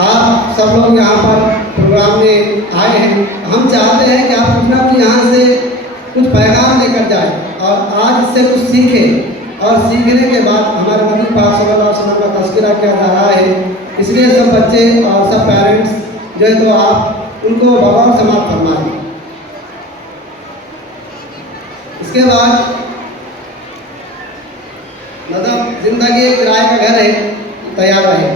आप सब लोग यहाँ पर प्रोग्राम में आए हैं। हम चाहते हैं कि आप कुछ ना कुछ यहाँ से कुछ पैगाम लेकर जाए और आज इससे कुछ सीखें, और सीखने के बाद हमारे नबी पाक सल्लल्लाहु अलैहि वसल्लम का तज़किरा किया जा रहा है। इसलिए सब बच्चे और सब पेरेंट्स जो है तो आप उनको बगौर समाप्त फरमाएं। इसके बाद मतलब जिंदगी एक किराए का घर है, तैयार रहे।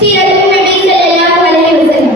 सीरत नबी सल्लल्लाहु अलैहि वसल्लम।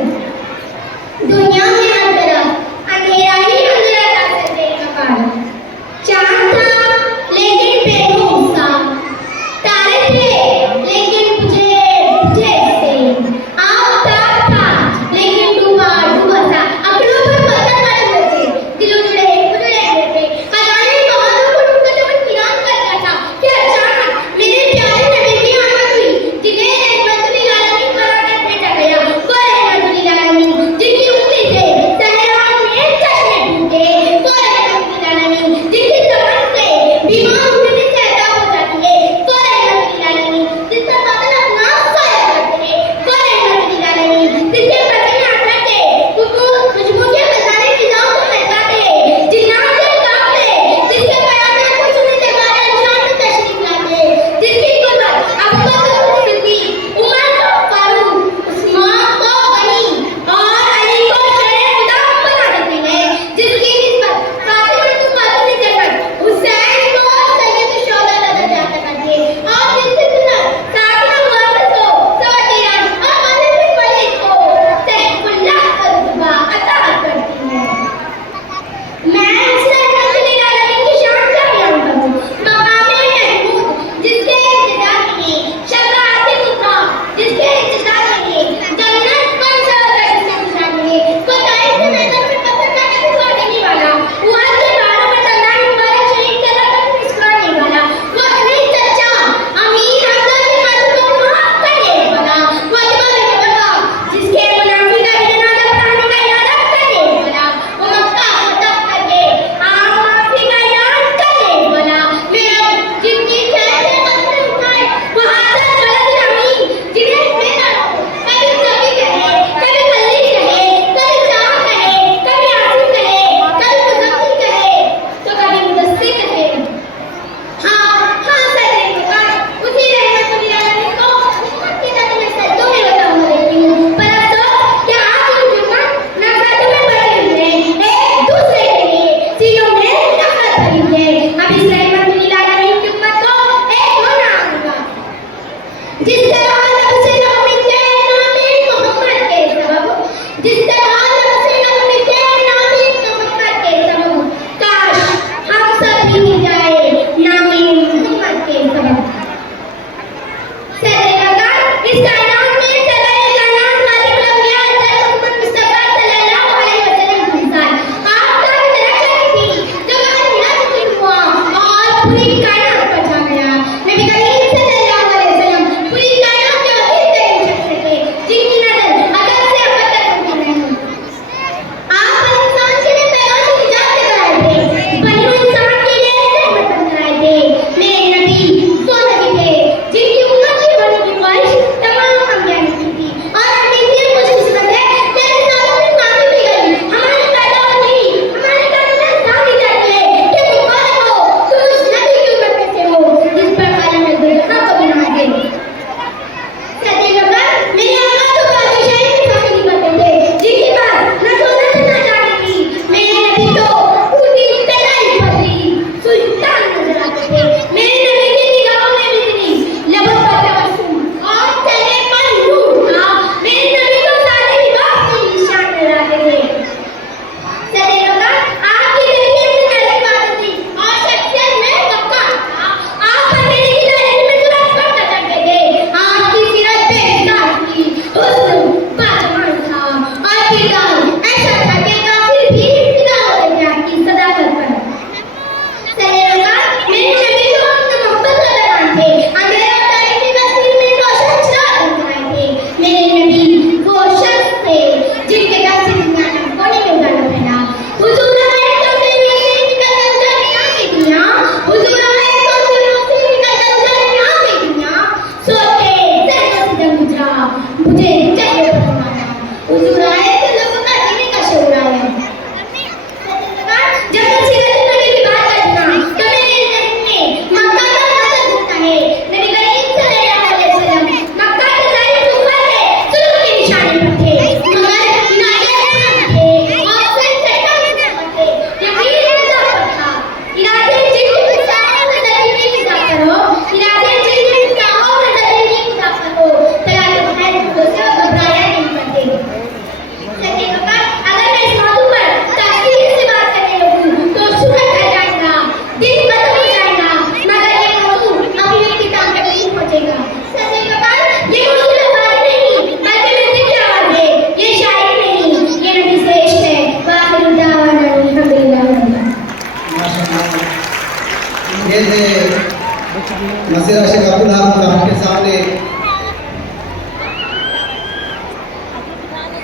मसीहा शेख अब्दुल हक आपके सामने